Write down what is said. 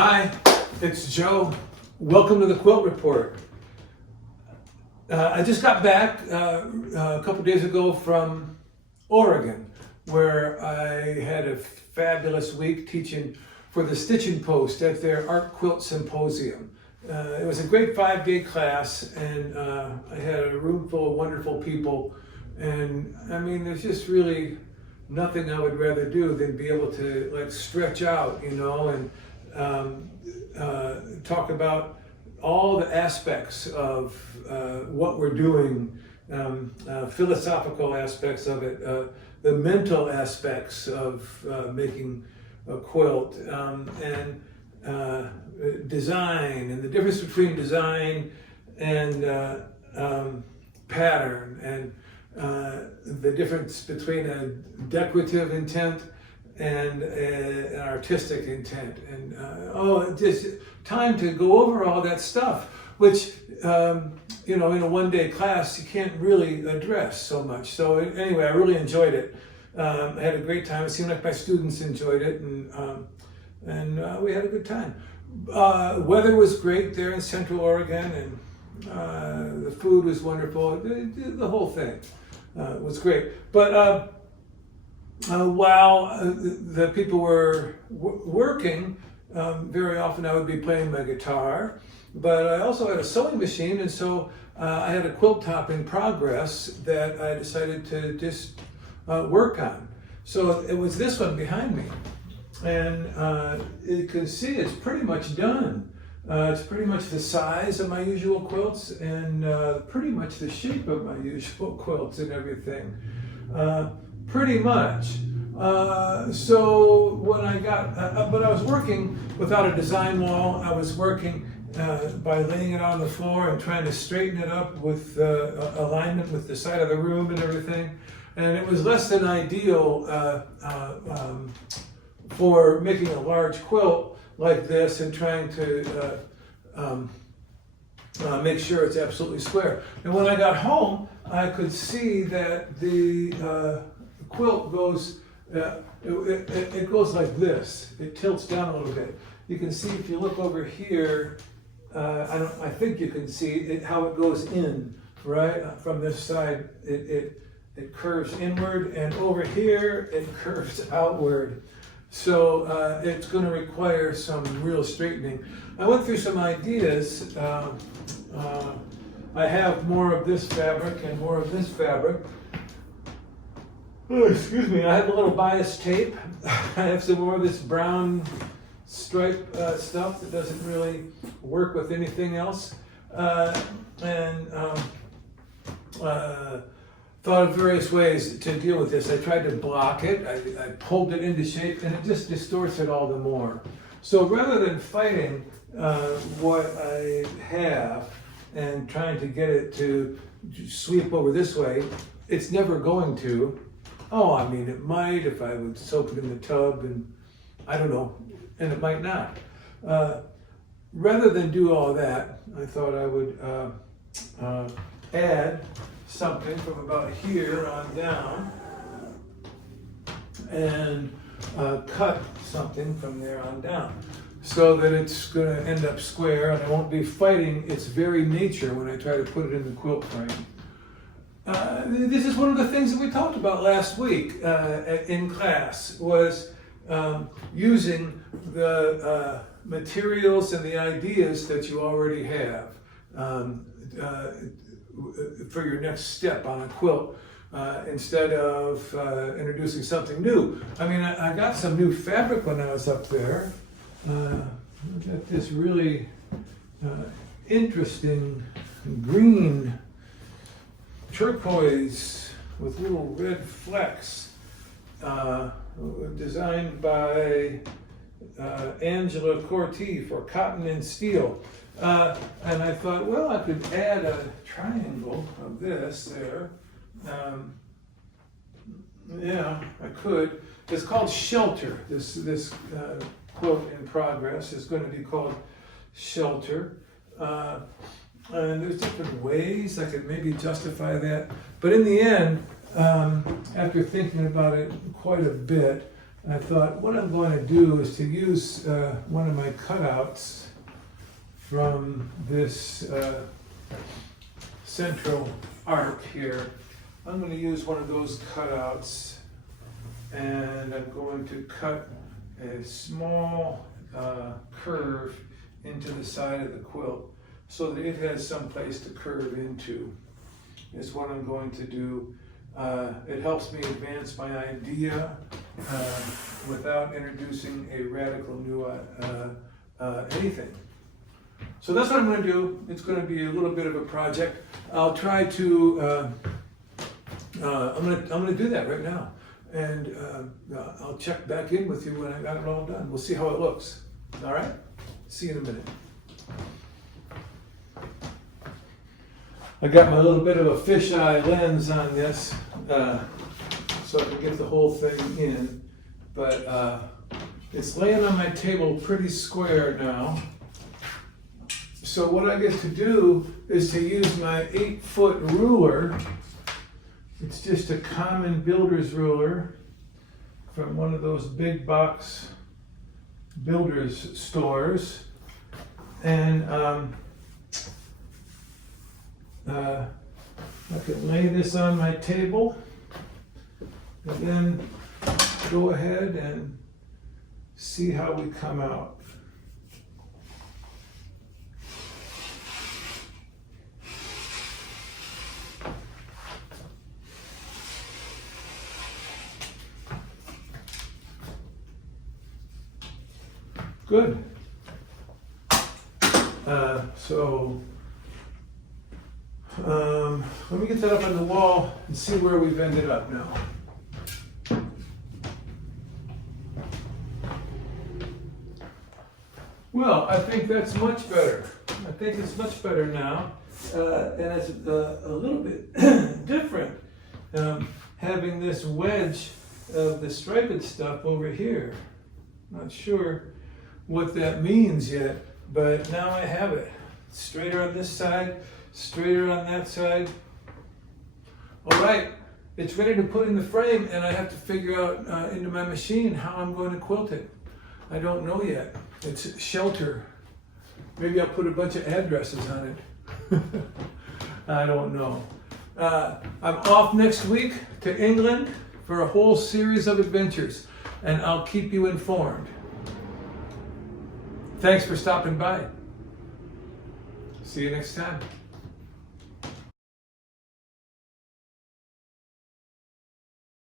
Hi, it's Joe. Welcome to the Quilt Report. I just got back a couple days ago from Oregon, where I had a fabulous week teaching for the Stitching Post at their Art Quilt Symposium. It was a great 5-day class, and I had a room full of wonderful people. And I mean, there's just really nothing I would rather do than be able to like stretch out, you know, and talk about all the aspects of what we're doing, philosophical aspects of it, the mental aspects of making a quilt, and design, and the difference between design and pattern, and the difference between a decorative intent and an artistic intent, and just time to go over all that stuff, which you know, in a 1-day class you can't really address so much. So anyway, I really enjoyed it. I had a great time. It seemed like my students enjoyed it, and we had a good time. Weather was great there in Central Oregon, and the food was wonderful. The whole thing was great. But while the people were working, very often I would be playing my guitar, but I also had a sewing machine, and so I had a quilt top in progress that I decided to just work on. So it was this one behind me, and you can see it's pretty much done. It's pretty much the size of my usual quilts, and pretty much the shape of my usual quilts and everything. Pretty much. So when I got, but I was working without a design wall. I was working by laying it on the floor and trying to straighten it up with alignment with the side of the room and everything. And it was less than ideal for making a large quilt like this and trying to make sure it's absolutely square. And when I got home, I could see that the quilt goes, it goes like this. It tilts down a little bit. You can see if you look over here, I think you can see it, how it goes in, right? From this side, it curves inward, and over here, it curves outward. So it's going to require some real straightening. I went through some ideas. I have more of this fabric and more of this fabric. Oh, excuse me, I have a little bias tape. I have some more of this brown stripe stuff that doesn't really work with anything else. Thought of various ways to deal with this. I tried to block it, I pulled it into shape, and it just distorts it all the more. So rather than fighting what I have and trying to get it to sweep over this way, it's never going to. Oh, I mean, it might if I would soak it in the tub, and I don't know, and it might not. Rather than do all that, I thought I would add something from about here on down and cut something from there on down, so that it's going to end up square, and I won't be fighting its very nature when I try to put it in the quilt frame. This is one of the things that we talked about last week in class, was using the materials and the ideas that you already have for your next step on a quilt, instead of introducing something new. I mean, I got some new fabric when I was up there. I got this really interesting green turquoise with little red flecks, designed by Angela Corti for Cotton and Steel. And I thought, well, I could add a triangle of this there. Yeah, I could. It's called Shelter. This quilt in progress is going to be called Shelter. And there's different ways I could maybe justify that. But in the end, after thinking about it quite a bit, I thought what I'm going to do is to use one of my cutouts from this central arc here. I'm going to use one of those cutouts, and I'm going to cut a small curve into the side of the quilt so that it has some place to curve into. Is what I'm going to do. It helps me advance my idea without introducing a radical new anything. So that's what I'm going to do. It's going to be a little bit of a project. I'll try to. I'm going to do that right now, and I'll check back in with you when I got it all done. We'll see how it looks. All right. See you in a minute. I got my little bit of a fisheye lens on this, so I can get the whole thing in, but it's laying on my table pretty square now. So what I get to do is to use my 8-foot ruler. It's just a common builder's ruler from one of those big box builder's stores, and I can lay this on my table and then go ahead and see how we come out. Good. Let me get that up on the wall and see where we've ended up now. Well, I think that's much better. I think it's much better now. And it's a little bit different having this wedge of the striped stuff over here. Not sure what that means yet, but now I have it. Straighter on this side, straighter on that side. All right, it's ready to put in the frame, and I have to figure out into my machine how I'm going to quilt it. I don't know yet. It's shelter. Maybe I'll put a bunch of addresses on it. I don't know. I'm off next week to England for a whole series of adventures, and I'll keep you informed. Thanks for stopping by. See you next time.